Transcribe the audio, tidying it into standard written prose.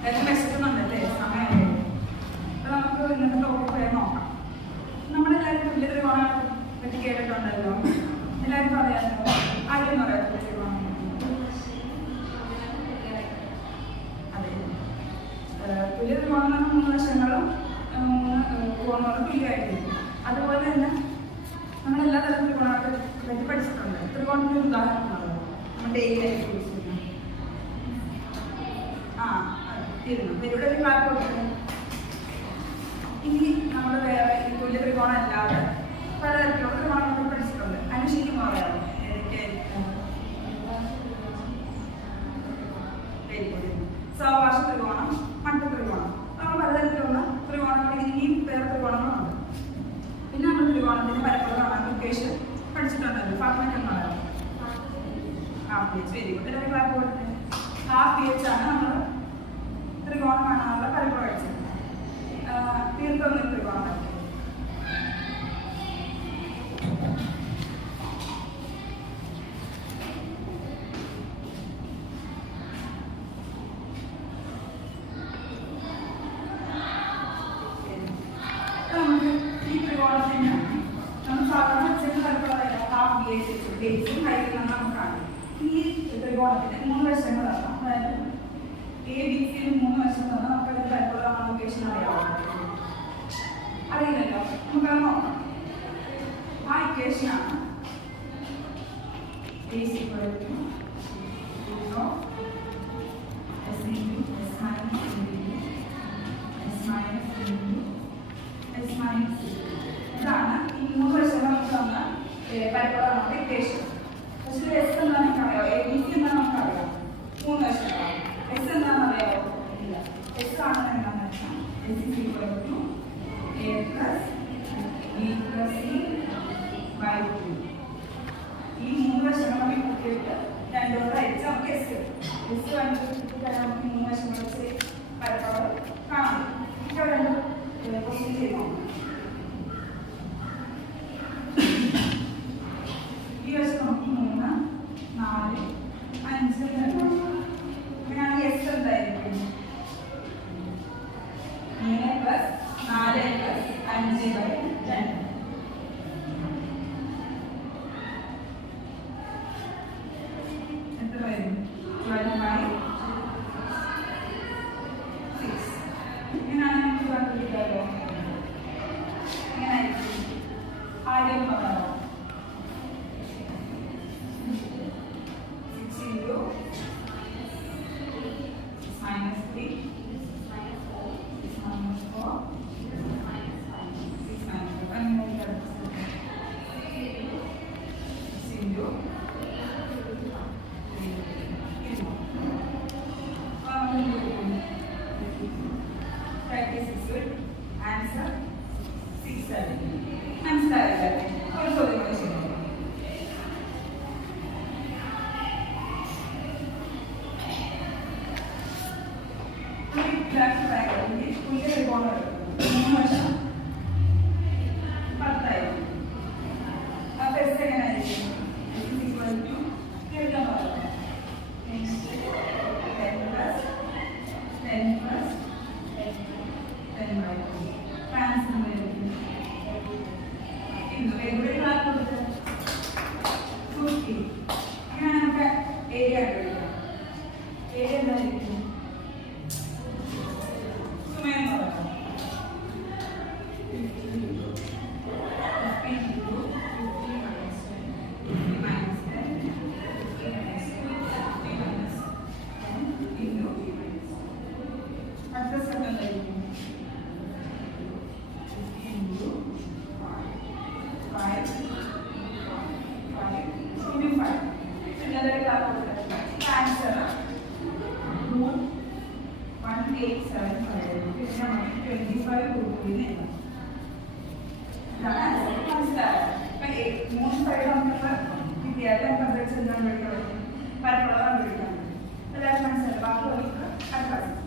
എല്ലാവരും വിശക്കുന്നുണ്ടല്ലേ? സമയമല്ലേ? അപ്പോൾ നമുക്ക് ഇന്നത്തെ ടോപ്പിക് വേഗം നോക്കാം. നമ്മളെല്ലാവരും തുല്യ ത്രികോണങ്ങളെ പറ്റി കേട്ടിട്ടുണ്ടല്ലോ. എല്ലാവരും പറയാമല്ലോ. ആദ്യം പറയാം തുല്യ ത്രികോണം. അതെ, തുല്യ ത്രികോണം എന്ന് പറഞ്ഞാൽ 3 വശങ്ങളും 3 കോണുകളും തുല്യമായിരിക്കും. അതുപോലെ തന്നെ നമ്മളെല്ലാ തരം ത്രികോണങ്ങളെ പറ്റി പഠിച്ചിട്ടുണ്ട്. ത്രികോണത്തിന് ഉദാഹരണമാണ് നമ്മൾ ഡെയിലി ലൈഫ് യൂസ് ചെയ്യുന്നത്. ഇവിടെ ഒരു ക്ലാസ് കൊടുക്കുന്നത്. ഇനി നമ്മൾ വേറെ ഈ തുല്യ ത്രികോണം അല്ലാതെ പലതരത്തിലുള്ള ത്രികോണങ്ങൾ പഠിച്ചിട്ടുണ്ട്. അനുശീലം പറയാമോ ഏതൊക്കെയായിരിക്കും? സാവകാശ ത്രികോണം, മട്ട ത്രികോണം, നമ്മൾ പലതരത്തിലുള്ള ത്രികോണങ്ങൾ. ഇനിയും വേറെ ത്രികോണങ്ങളുണ്ട്. പിന്നെ നമ്മൾ ത്രികോണത്തിന് പലപ്പോഴും കാണാൻ ഇക്വേഷൻ പഠിച്ചിട്ടുണ്ടല്ലോ. ഫാർമറ്റ് എന്ന് പറയാം. Half P H. Very good. എല്ലാവരും ക്ലാസ് കൊടുത്തത്. ഹാഫ് പി എച്ച് ആണ് നമ്മൾ ത്രികോണം കാണാനുള്ള പലപ്പോഴും പഠിച്ചത്. തീർത്തൊന്നും ത്രികോണം പഠിക്കും. ഈ ത്രികോണത്തിന് നമ്മൾ സാധാരണ വെച്ചിട്ട് പലപ്പോഴും ഹാഫ് ബി എച്ച് ബേസും ഹൈറ്റും നമുക്ക് കാണും. ഈ ത്രികോണത്തിന് 3 വശങ്ങളാണ്. അതായത് എ ബി സിയിൽ 3 വശം തന്നെ നമുക്കത് പലപ്പോഴും ലൊക്കേഷൻ അറിയാമോ? അറിയില്ലല്ലോ. നമുക്കത് നോക്കാം. ആ ഇക്വേഷനാണ് ഇതാണ് ഈ 3 വശങ്ങൾ നമുക്ക് തന്ന പലപ്പോഴും നമ്മുടെ ഇക്വേഷൻ. പക്ഷേ എസ് എന്താണെന്ന് നമുക്കറിയാം. എ ബി സി എന്താണെന്ന് നമുക്കറിയാം. 3 വശങ്ങളാണ്. എസ് എന്താണെന്ന് അറിയാമോ? ഇല്ല. എസ് ആണ് എന്താണെന്ന് വെച്ചാൽ S is equal to A plus B plus C by 2. ഈ 3 വശങ്ങൾ നമ്മൾ കൂട്ടിയിട്ട് 2 കൊണ്ട് അയച്ച് നമുക്ക് എസ് കിട്ടും. എസ് കണ്ടുപിടിച്ചിട്ട് നമുക്ക് 3 വശങ്ങൾ വെച്ച് പലപ്പോഴും കാണാം. ഇപ്പോൾ 2 ക്വസ്റ്റ്യൻ ചെയ്ത് നോക്കാം. ഈ വശം നമുക്ക് 3, 4, 5 അങ്ങനെയാണ്. എസ് എന്തായിരിക്കും? 3 പ്ലസ് 4 പ്ലസ് 5 ബൈ 2. എത്ര വരും? 12/6. ഇങ്ങനെയാണ് നമുക്ക് കണ്ടുപിടിക്കാമല്ലോ. എങ്ങനെയായിരിക്കും? ആദ്യം പറയാമോ? 6 into minus 3 minus 4 6 minus 4 and then 6 into 36 with answer 67. മനസ്സിലായില്ലേ? ഒരു ചോദ്യം കൂടി ചെയ്യാം. തുല്യ ത്രികോണം 3 വശം 10 ആയിരിക്കും. അപ്പോൾ എസ് എങ്ങനെയായിരിക്കും? എസ് ഈക്വൽ ടു എഴുതാൻ പറയാം. Next 10 plus 10 plus 10 by 2. Transfer ചെയ്തിരിക്കും. ഇവിടെ ക്ലാസ് കൊടുത്ത് 50. അങ്ങനെ നമുക്ക് ഏരിയ കണ്ടുപിടിക്കാം. ഏരിയ എന്തായിരിക്കും? Answer 1875. 25 കൊടുക്കുന്നത് മനസ്സിലായോ? ഇപ്പം 3 സൈഡ് നമുക്ക് വിദ്യാലയം കണ്ടുപിടിച്ച് എന്താണ് പഠിക്കാൻ പറ്റും? പലപ്പോഴും കണ്ടുപിടിക്കാൻ പറ്റും. എല്ലാവരും മനസ്സിലായി. ബാക്കി അടുത്ത